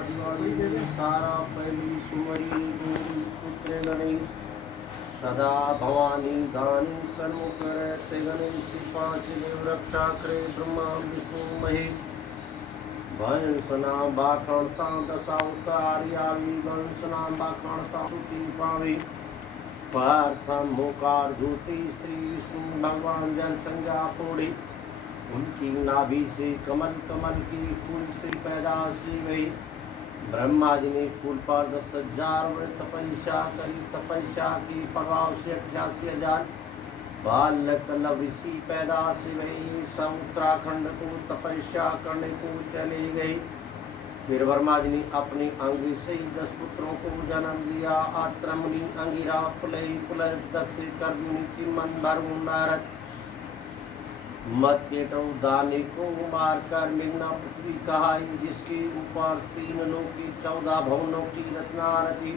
दिवाली सारा पहली सुमरी गोरी पुत्र गणी सदा भवानी दानी सन्मुख रहते गणेश पांच देव रक्षा करे ब्रह्मा विष्णु महेश वंशना बाखणता दशावतार आवी वंशना बाखणता सुखी पावी पार्थम मोकार ज्योति श्री विष्णु भगवान जल संज्ञा पोड़ी उनकी नाभि से कमल कमल की फूल से पैदा सी गई ब्रह्मा जी ने फूल पर 10,000 वर्ष तपस्या करी तपस्या की प्रभाव से 88,000 बालक ऋषि पैदा से गई सब उत्तराखंड को तपस्या करने को चली गई फिर वर्मा जी ने अपने अंगी से 10 पुत्रों को जन्म दिया आत्रमणि अंगिरा पुलई पुलय दक्ष कर्जुनी चिमन भरु नारद मत पेटो दानी को मारकर मेघना पृथ्वी कहाई जिसके ऊपर 3 लोकी 14 भवनों की रत्नारती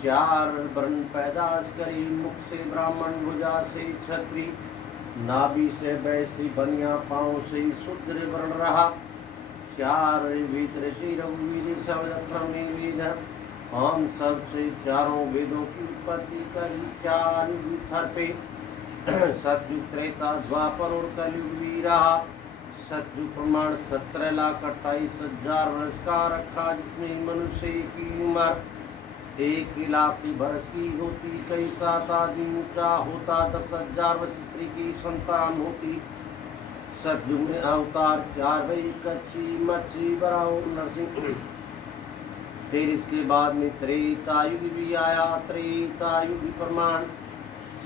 4 वर्ण पैदा करी मुख से ब्राह्मण भुजा से क्षत्रि नाभि से वैश्य बनिया पांव से शूद्र वर्ण रहा 4 वेद रचे रघुवीर सर्वत्र हम सबसे चारों वेदों की उत्पत्ति करी 4 थर पे सतयुग त्रेता द्वापर और कलयुग भी रहा सतयुग प्रमाण 17,28,000 वर्ष का रखा जिसमें मनुष्य की उम्र 1,00,000 वर्ष की होती कई 7 आदमी ऊंचा होता 10,000 वर्ष स्त्री की संतान होती सतयुग में अवतार 4 वही कच्ची मच्छी बराओ नरसिंह फिर इसके बाद में त्रेता युग भी आया त्रेता युग प्रमाण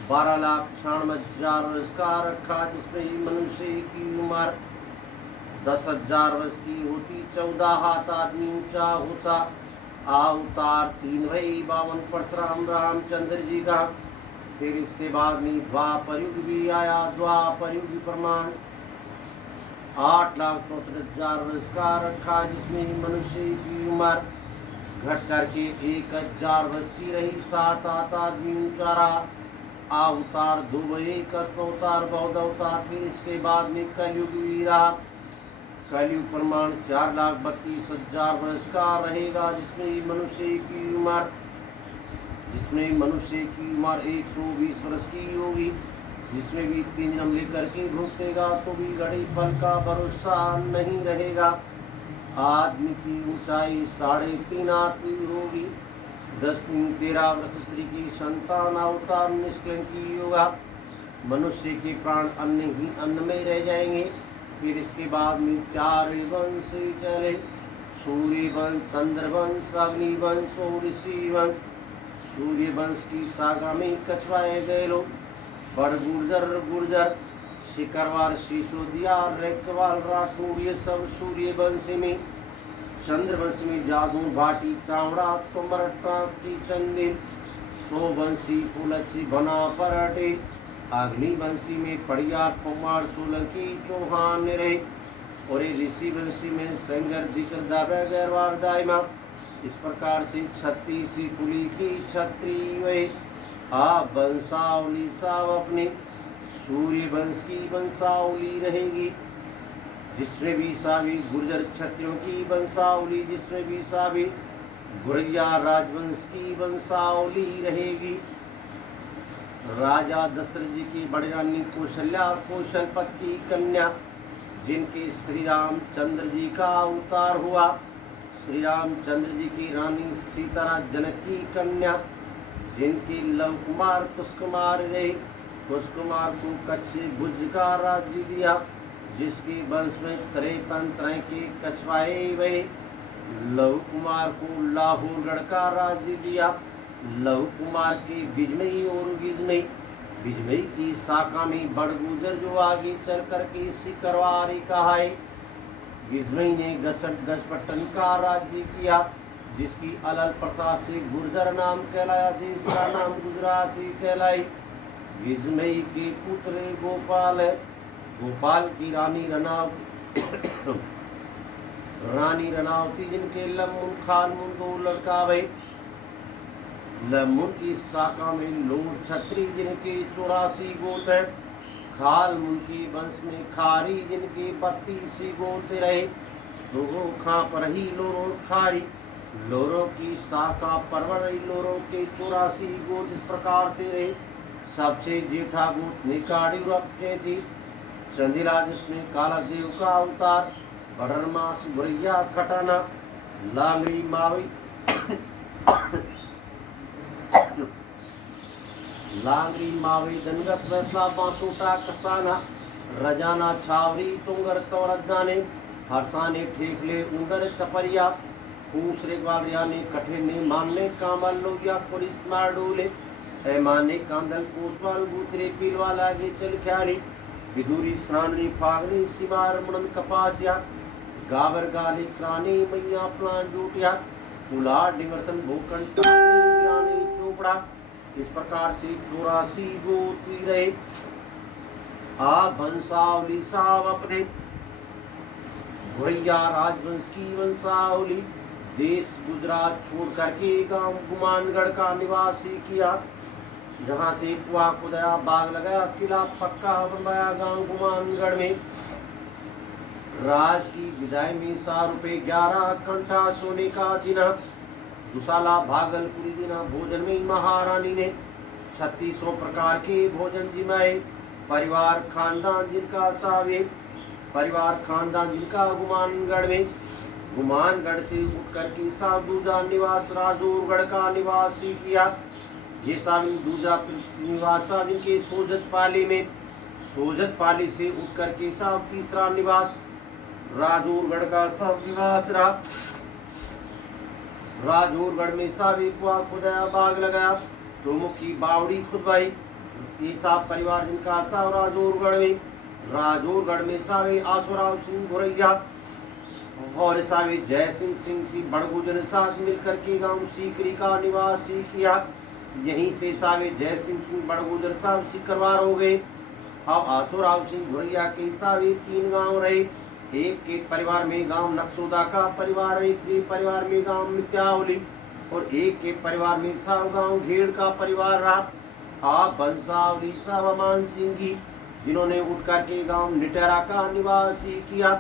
12,96,000 वर्ष का रखा जिसमें मनुष्य की उम्र 10,000 वर्ष की होती 14 हाथ आदमी ऊंचा होता अवतार 3 वही 52 परशुराम रामचंद्र जी का फिर इसके बाद में द्वापर युग भी आया द्वापर युग प्रमाण 8,64,000 वर्ष का रखा जिसमें मनुष्य की उम्र घट करके 1,000 वर्ष की रही 7 हाथ आदमी ऊंचा रहा अवतार 2 एक अवतार बौद्ध अवतार फिर इसके बाद में कलयुग भी रहा कलयुग प्रमाण 4,32,000 वर्ष का रहेगा जिसमें मनुष्य की उम्र 120 वर्ष की होगी जिसमें भी 3 जन्म लेकर के भुगतेगा तो भी घड़ी फल का भरोसा नहीं रहेगा आदमी की ऊंचाई 3.5 हाथ की होगी 10 दिन 13 वर्ष स्त्री की संतान अवतार निष्कलंकी होगा मनुष्य के प्राण अन्न ही अन्न में रह जाएंगे फिर इसके बाद में 4 वंश चले सूर्य वंश चंद्र वंश अग्नि वंश और ऋषि वंश सूर्य वंश की सागा में कछवाए गए लोग बड़ गुर्जर शिकरवार शिशोदिया रेतवाल राठौर ये सब सूर्य वंश में चंद्रवंश में जादू भाटी कावड़ा तुमर टाटी चंदिर सोवंशी फुलसी बना पराठे अग्निवंशी में पड़ियार कुमार सोलंकी चौहान रहे और ऋषि वंशी में संगर दिकर दावे गैरवार दायमा इस प्रकार से 36 कुली की छत्री वे आप वंशावली साव अपने सूर्य वंश की वंशावली रहेगी जिसमें भी सावी गुर्जर क्षत्रियों की वंशावली जिसमें भी सावी गुरैया राजवंश की वंशावली रहेगी राजा दशरथ जी की बड़ी रानी कौशल्या कौशलपति की कन्या जिनके श्री रामचंद्र जी का अवतार हुआ श्री रामचंद्र जी की रानी सीता जनक की कन्या जिनके लव कुमार कुशकुमार रहे कुशकुमार को कच्चे भुज का राज्य दिया जिसके वंश में 53 तरह के कछवाए गए लव कुमार को लाहौर गढ़ का राज्य दिया लव कुमार के बिजमई और बिजमई की शाखा में बड़गुजर जो आगे चल करके सिकरवारी कहाए बिजमई ने गसपट्टन का राज्य किया जिसकी अलग प्रथा से गुर्जर नाम कहलाया जिसका नाम गुजराती कहलाई बिजमई के पुत्र गोपाल है गोपाल की रानी रनावती जिनके लमुन खालमुन दो लड़का भई लमुन की शाखा में लोट छत्री जिनके 84 गोत है खालमुन की वंश में खारी जिनके 32 गोत रहे लोरो खा पर ही लोरो खारी, लोरो की शाखा परवर लोरो के 84 गोत इस प्रकार से रहे। सबसे जेठा गोत निकाड़ी रखते थी। चंदिला जिसने काला देव का अवतार, बड़रमास बुरैया खटाना, लांगरी मावी लांगरी मावी दनगत वैसला बांसोटा कसाना, रजाना छावरी तुंगर तौरदाने, हरसाने ठेकले उंगर चपरिया, दूसरे ग्वालिया ने कठे ने मानने कामल लोगिया पुलिस मार डोले, ऐमाने कांदल कोतवाल बूतरे पीलवाला गे चल ख्याली, विदुरी स्नानी फागनी सिमार मुनन कपासिया, गावर गाली क्रानी मैया प्लान जूटिया, पुला डिंगरसन भूकन टानी चोपड़ा। इस प्रकार से 84 गोती रहे। आ वंशावली साव अपने भैया राजवंश की वंशावली, देश गुजरात छोड़ करके गांव गुमानगढ़ का निवासी किया, जहां से कुआ खुदाया बाग लगाया, किला पक्का बनवाया गांव गुमानगढ़ में। राज की विदाई में 100 रुपए 11 कंठा सोने का दिना, दुसाला भागलपुरी दिना। भोजन में महारानी ने 3600 प्रकार के भोजन जिमाए। परिवार खानदान जिनका सावे, परिवार खानदान जिनका गुमानगढ़ में, गुमानगढ़ से उठकर के सावदूजा निवास राजौरगढ़ का निवासी किया। ये साविन दूसरा निवास साविन के सोजत पाली में, सोजत पाली से उठकर के साव तीसरा निवास राजौरगढ़ का सब निवास रहा। राजौरगढ़ में सावी कुआ खुदाया बाग लगाया, चौमुखी बावड़ी खुदवाई। ईसा परिवार जिनका साव राजौरगढ़ में, राजौरगढ़ में सावे आसुराव सिंह भुरैया और सावे जय सिंह सी बड़गुजर साथ मिलकर के गांव सीकरी का निवासी किया। यहीं से सावे जय सिंह बड़गुजर साहब सिकरवार हो गए। अब आसुराव सिंह भुरैया के सावे 3 गांव रहे। एक के परिवार में गांव नक्सोदा का परिवार, एक के परिवार में गांव मित्यावली और एक के परिवार में साव गांव घेड़ का परिवार रहा। आप बंसावली साव अमान सिंह जी, जिन्होंने उठकर के गांव निटेरा का निवासी किया।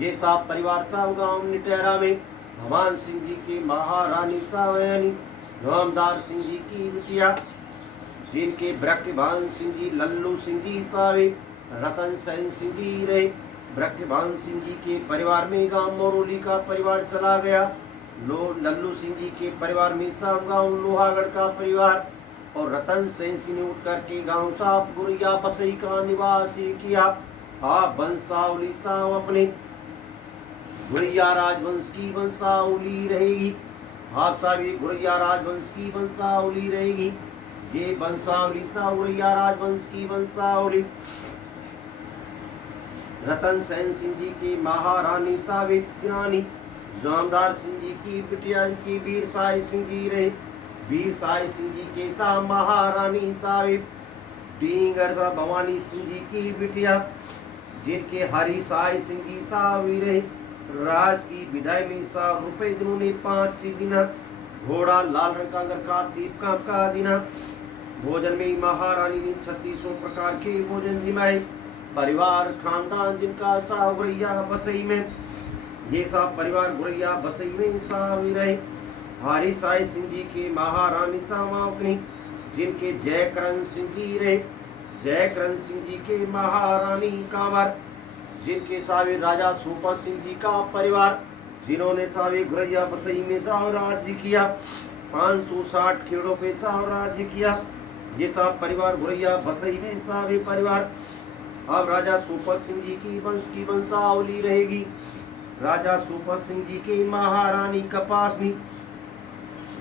ये साव परिवार साव गांव निटेरा में भगवान सिंह जी के महारानी सावयानी रामदार सिंह जी की बिटिया, जिनके ब्रह्मभान सिंह जी लल्लू सिंह जी सावे रतन सेन सिंह जी रहे। ब्रह्मभान सिंह जी के परिवार में गांव मोरोली का परिवार चला गया। लल्लू सिंह जी के परिवार में साव गांव लोहागढ़ का परिवार और रतन सेन सिंह ने उठकर के गांव साफ गुरिया बसई का निवासी किया। आप वंशावली साव अपने गुरिया राजवंश की वंशावली रहेगी। आप सावी गुरिया राजवंश की वंशावली रहेगी। ये वंशावली साव गुरिया राजवंश की वंशावली। रतन सेन सिंह जी की महारानी सावित्री, जामदार सिंह जी की बिटिया की वीर साई सिंह जी रहे। वीर साई सिंह जी के सा महारानी साविब डींगर भवानी सिंह जी की बिटिया, जिनके हरि साई सिंह जी सावी रहे। राज की विदाई में 100 रुपए जिन्होंने 5 दिन, घोड़ा लाल रंग का का दीप का दिना। भोजन में महारानी ने 3600 प्रकार के भोजन जिमाए। परिवार खानदान जिनका सा गुरैया बसई में, ये सब परिवार गुरैया बसई में सावी रहे। हरि साई सिंह जी के महारानी सामावनी, जिनके जयकरण सिंह जी रहे। जयकरण सिंह जी के महारानी कांवर, जिनके सावे राजा सुपर सिंह जी का परिवार, जिन्होंने सावे गुरैया बसई में साम्राज्य किया। 560 खेड़ों पे साम्राज्य किया। ये सब परिवार गुरैया बसई में सावे परिवार। अब राजा सुपर सिंह जी की वंशावली रहेगी। राजा सुपर सिंह जी के महारानी कपासनी,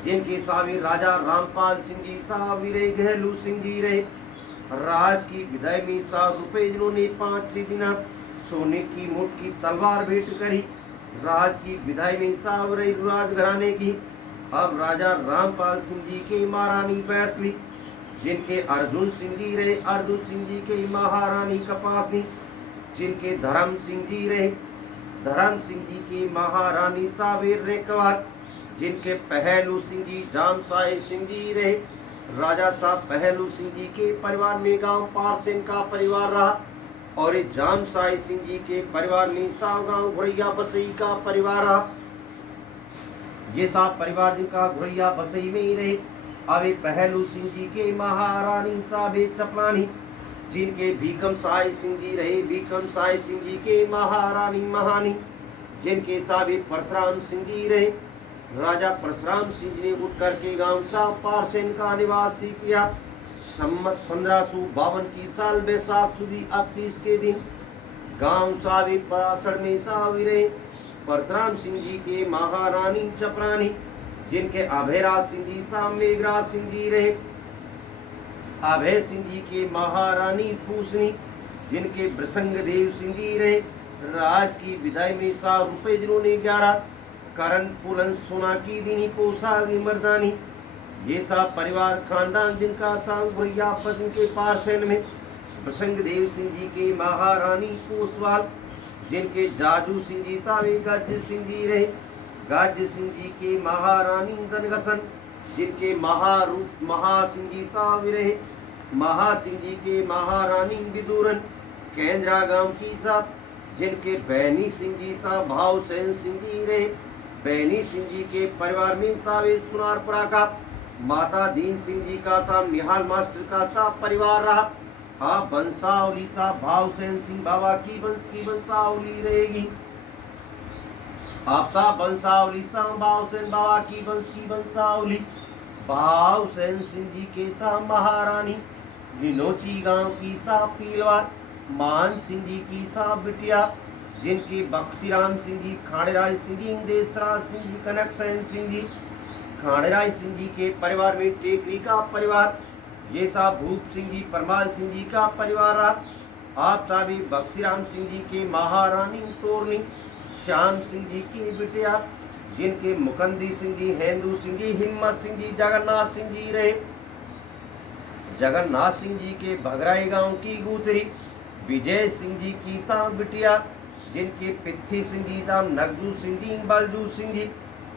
जिनके सावे राजा रामपाल सिंह जी सावी रहे। गहलू सिंह जी रहे। राज की विदाई में 100 रुपए जिन्होंने 5 दिन सोने की मुठ की तलवार भेंट करी। राज की विदाई में साव रही राजघराने की। अब राजा रामपाल सिंह जी के महारानी बैसली, जिनके अर्जुन सिंह जी रहे। अर्जुन सिंह जी के महारानी कपासनी, जिनके धर्म सिंह जी रहे। धर्म सिंह जी की महारानी सावेर रेकवार, जिनके पहलू सिंह जी जामसाई सिंह जी रहे। राजा साहब पहलू सिंह जी के परिवार में गांव पारसेन का परिवार रहा। और इस जाम साई सिंह जी के परिवार में साव गांव घुरैया बसई का परिवार रहा। ये साहब परिवार जिनका घुरैया बसई में ही रहे। अवे पहलू सिंह जी के महारानी साहब चपलानी, जिनके भीकम साई सिंह जी रहे। भीकम साई सिंह जी के महारानी महानी, जिनके साहब परशुराम सिंह जी रहे। राजा परशुराम सिंह जी ने उठ करके गांव साहब पारसेन का निवासी किया। सम्मत 1552 की साल बैसाख सुदी 31 के दिन गांव साहब परासर में साहब रहे। परशुराम सिंह जी के महारानी चपरानी, जिनके अभयराज सिंह जी साहब मेघराज सिंह जी रहे। अभय सिंह जी के महारानी पूसनी, जिनके प्रसंग देव सिंह जी रहे। राज की विदाई में 100 रुपए जिन्होंने 11 करण फूलन सोना की दीनी पोशाक मर्दानी। ये सब परिवार खानदान जिनका सांग भैया पत्नी के पार्षण में प्रसंग देव सिंह जी के महारानी पोसवाल, जिनके जाजू सिंह जी सावे गज सिंह जी रहे। गज सिंह जी के महारानी दनगसन, जिनके महारूप महासिंह जी सावे रहे। महासिंह जी के महारानी विदुरन केंद्रा गांव की साहब, जिनके बैनी सिंह जी साहब भाव सेन सिंह जी रहे। बैनी सिंह जी के परिवार में सावे सुनारपुरा का माता दीन सिंह जी का साहब निहाल मास्टर का साहब परिवार रहा। आप बंसावली का भाव सेन सिंह बाबा की बंसावली रहेगी। आपका बंसावली साहब भाव सेन बाबा की बंसावली। भाव सेन सिंह जी के साहब महारानी लिनोची गांव की साहब पीलवार। मान सिंह जी की साहब बिटिया, जिनके बक्सीराम सिंह जी खाड़ेराज सिंह जी देसराज सिंह जी कनक सेन सिंह जी। खाड़ेराज सिंह जी के परिवार में टेकरी का परिवार। ये साहब भूप सिंह जी परमाल सिंह जी का परिवार रहा। आप साहब बक्सीराम सिंह जी के महारानी तोरनी श्याम सिंह जी की बिटिया, जिनके मुकंदी सिंह जी हेंदू सिंह जी हिम्मत सिंह जी जगन्नाथ सिंह जी रहे। जगन्नाथ सिंह जी के भगराई गांव की गूतरी विजय सिंह जी की साहब बिटिया, जिनके पिथी सिंह जी साहब नगजू सिंह जी बलजू सिंह जी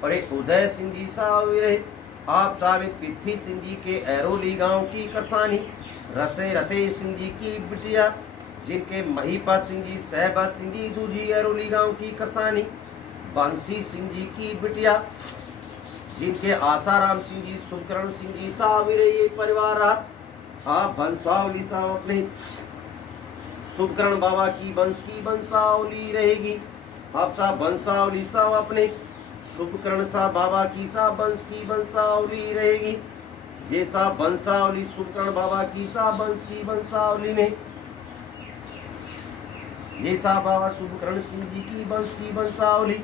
और एक उदय सिंह जी साहब रहे। आप साहब पिथी सिंह जी के एरोली गांव की कसानी रते रते सिंह जी की बिटिया, जिनके महीपत सिंह जी सहबत सिंह जी दूजी एरोली गांव की कसानी। बंसी सिंह जी की बिटिया, जिनके आसाराम सिंह जी सुकरण सिंह जी साहब रहे परिवार रहा। आप बंसावली साहब अपने सुकरण बाबा की बंसावली रहेगी। आप साहब बंसावली साहब अपने शुभकर्ण साहब बाबा की साहब बंसावली रहेगी। ये साहब बंसावली शुभकर्ण बाबा की साहब बंसावली में ये साहब बाबा शुभकर्ण सिंह जी की बंसावली।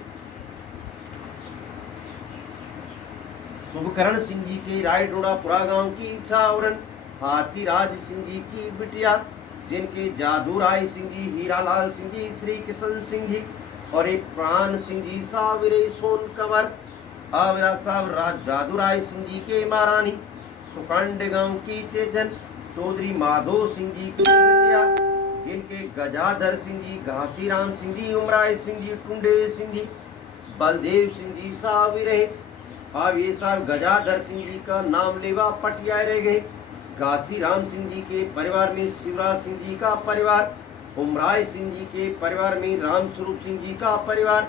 शुभकर्ण सिंह जी के रायडोड़ापुरा गांव की छावरन हाथीराज सिंह जी की बिटिया, जिनके जादूराय सिंह जी हीरालाल सिंह जी श्री किशन सिंह जी और एक प्राण सिंह जी सावरे सोन कंवर। आविरा साहब राज जादूराय सिंह जी के महारानी सुखंड गांव की चेतन चौधरी माधो सिंह जी की बिटिया, जिनके गजाधर सिंह जी घासीराम सिंह जी उमराय सिंह जी टुंडे सिंह जी बलदेव सिंह जी साहब रहे। अब ये साहब गजाधर सिंह जी का नाम लेवा पटिया रह गए। घासीराम सिंह जी के परिवार में शिवराज सिंह जी का परिवार, उमराय सिंह जी के परिवार में राम स्वरूप सिंह जी का परिवार,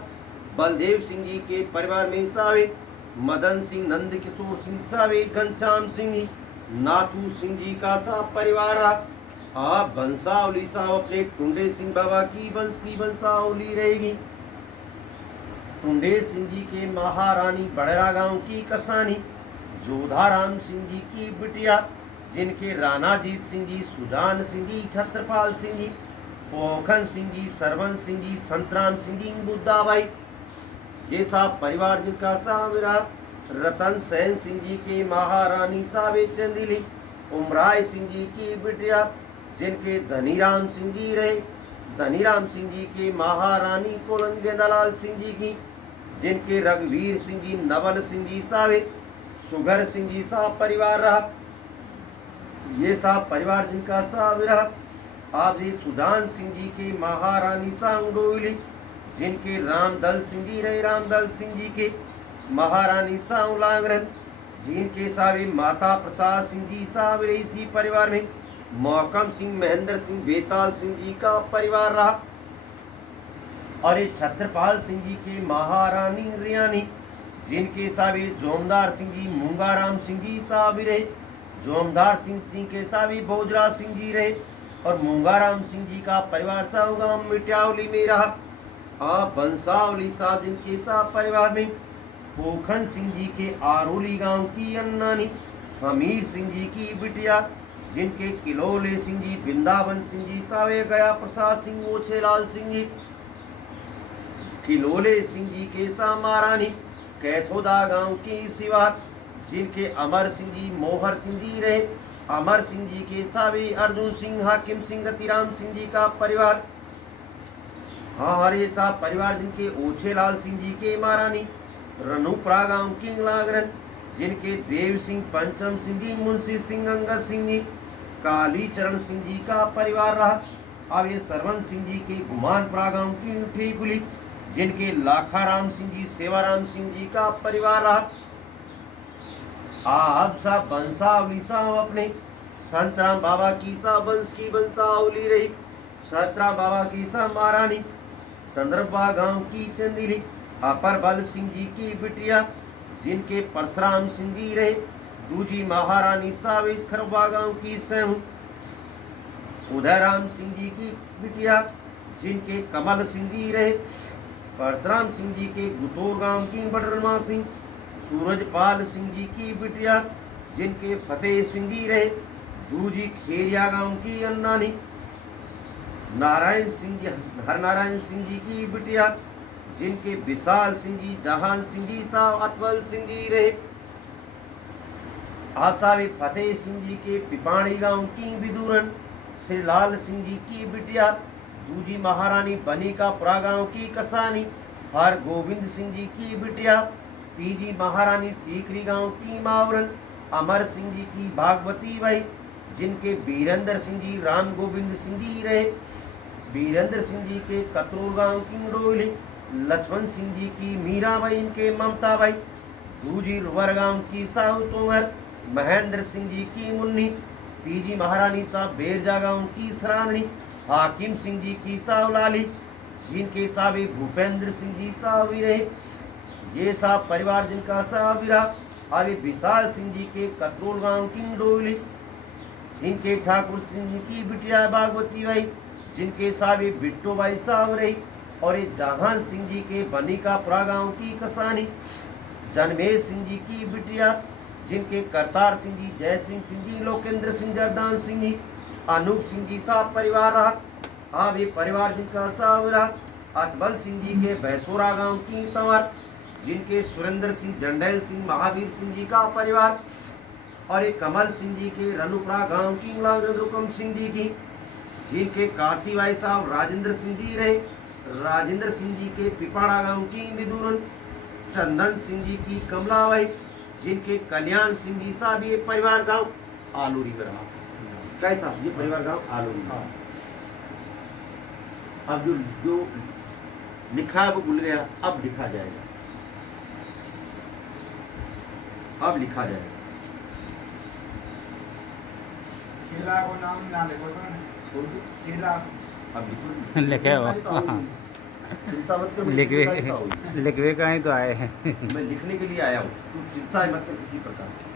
बलदेव सिंह जी के परिवार में सावे मदन सिंह नंद किशोर सिंह सावे घनश्याम सिंह जी नाथू सिंह जी का सा परिवार रहा। आप बंसावली साहब अपने टुंडे सिंह बाबा की बंसावली रहेगी। टुंडे सिंह जी के महारानी बड़ेरा गांव की कसानी जोधाराम सिंह जी की बिटिया, जिनके रानाजीत सिंह जी सुजान सिंह जी छत्रपाल सिंह जी पोखन सिंह जी सरवन सिंह जी संतराम सिंह जी बुद्धाबाई। ये साहब परिवार जिनका सावरा रतन सेन सिंह जी के महारानी सावे चंदिली उमराय सिंह जी की बिटिया, जिनके धनीराम सिंह जी रहे। धनीराम सिंह जी के महारानी कोलन गेंदालाल सिंह जी की, जिनके रघुवीर सिंह जी नवल सिंह जी सावे सुगर सिंह जी साहब परिवार रहा। ये साहब परिवार जिनका साहब रहा। आप जी सुजान सिंह जी की महारानी सांगडोली, जिनके रामदल सिंह जी रहे। रामदल सिंह जी के महारानी सांगलांगरन, जिनके साहब माता प्रसाद सिंह जी साहब रहे इसी परिवार में। मोहकम सिंह, महेंद्र सिंह, बेताल सिंह जी का परिवार रहा। और ये छत्रपाल सिंह जी के महारानी रियानी, जिनके साबी जोमदार सिंह जी मूंगाराम सिंह जी साहब भी रहे। जोमदार सिंह के साबी भोजराज सिंह जी रहे। और मूंगाराम सिंह जी का परिवार साहब गांव मिट्यावली में रहा। बंसावली साहब जिनके साहब परिवार में पोखन सिंह जी के आरोली गांव की अन्नानी, हमीर सिंह जी की बिटिया, जिनके किलोले सिंह जी, वृंदावन सिंह जी सावे, गया प्रसाद सिंह, ओछेलाल सिंह जी, किलोले सिंह जी के सा महारानी कैथोदा गांव की सिवार, जिनके अमर सिंह जी, मोहर सिंह जी रहे। अमर सिंह जी के सावे अर्जुन सिंह, हाकिम सिंह, रतिराम सिंह जी का परिवार। हरे साहब परिवार जिनके ओछेलाल सिंह जी के महारानी रनुपुरा गांव की लागरन, जिनके देव सिंह, पंचम सिंह जी, मुंशी सिंह, अंगद सिंह जी, काली चरण सिंह जी का परिवार रहा। अब ये सरवन सिंह जी के गुमानपुरा गांव की ठीकुली, जिनके लाखाराम सिंह जी, सेवाराम सिंह जी का परिवार रहा। अब साहब बंसावली साहब अपने संतराम बाबा की सा वंश की बंसावली रही। संतराम बाबा की सा महारानी चंद्रबा गांव की चंदीली, अपर बल सिंह जी की बिटिया, जिनके परशुराम सिंह जी रहे। दूजी महारानी सावित खरबा गांव की सेहू, उदयराम सिंह जी की बिटिया, जिनके कमल सिंह जी रहे। परशुराम सिंह जी के गुतोर गांव की बडरमा सिंह, सूरजपाल सिंह जी की बिटिया, जिनके फतेह सिंह जी रहे। दूजी खेरिया गांव की अन्नानी नारायण सिंह जी, हरनारायण सिंह जी की बिटिया, जिनके विशाल सिंह जी, जहान सिंह जी साहब, अतवल सिंह जी रहे। आप साहब फतेह सिंह जी के पिपाणी गांव की विदुरन श्रीलाल सिंह जी की बिटिया, दूजी महारानी बनिकापुरा गांव की कसानी हर गोविंद सिंह जी की बिटिया, तीजी महारानी टीकरी गांव की मावरन अमर सिंह जी की भागवती बाई, जिनके वीरेंद्र सिंह जी, राम गोविंद सिंह जी रहे। वीरेंद्र सिंह जी के कतरूर गांव की डोली, लक्ष्मण सिंह जी की मीराबाई, इनके ममता बाई। दूजी रुवर गांव की साहू तोमर, महेंद्र सिंह जी की मुन्नी। तीजी महारानी साहब बेरजा गांव की सरांदनी, हाकिम सिंह जी की सावलाली, जिनके साहब भूपेंद्र सिंह जी साहब रहे। ये साहब परिवार जिनका साहब रहा। अभी विशाल सिंह जी के कतरोल गांव की डोली, जिनके ठाकुर सिंह जी की बिटिया भागवती बाई, जिनके साहब बिट्टो बाई साहब रही। और ये जहान सिंह जी के बनिकापुरा गांव की कसानी, जन्मेश सिंह जी की बिटिया, जिनके करतार सिंह जी, जय सिंह सिंह जी, लोकेंद्र सिंह, जरदान सिंह जी, अनूप सिंह जी साहब परिवार रहा। हाँ ये परिवार जिनका साहब रहा। अतबल सिंह जी के भैंसोरा गांव की तंवर, जिनके सुरेंद्र सिंह, जंडैल सिंह, महावीर सिंह जी का परिवार। और एक कमल सिंह जी के रनुपुरा गांव की रुकम सिंह जी की, जिनके काशी भाई साहब राजेंद्र सिंह जी रहे। राजेंद्र सिंह जी के पिपाड़ा गांव की विदुरन, चंदन सिंह जी की कमलाबाई, जिनके कल्याण सिंह जी साहब ये परिवार गांव आलूरी में रहा। कैसा ये परिवार गांव आलूरी। अब जो लिखा है वो भूल गया, अब लिखा जाएगा, अब लिखा जाएगा। शीला को नाम ना लिखो तो शीला अब लिखो लिखे हो चिंता मत कर, लिखवे कहीं तो आए हैं। मैं लिखने के लिए आया हूँ, तू चिंता मत कर किसी प्रकार की।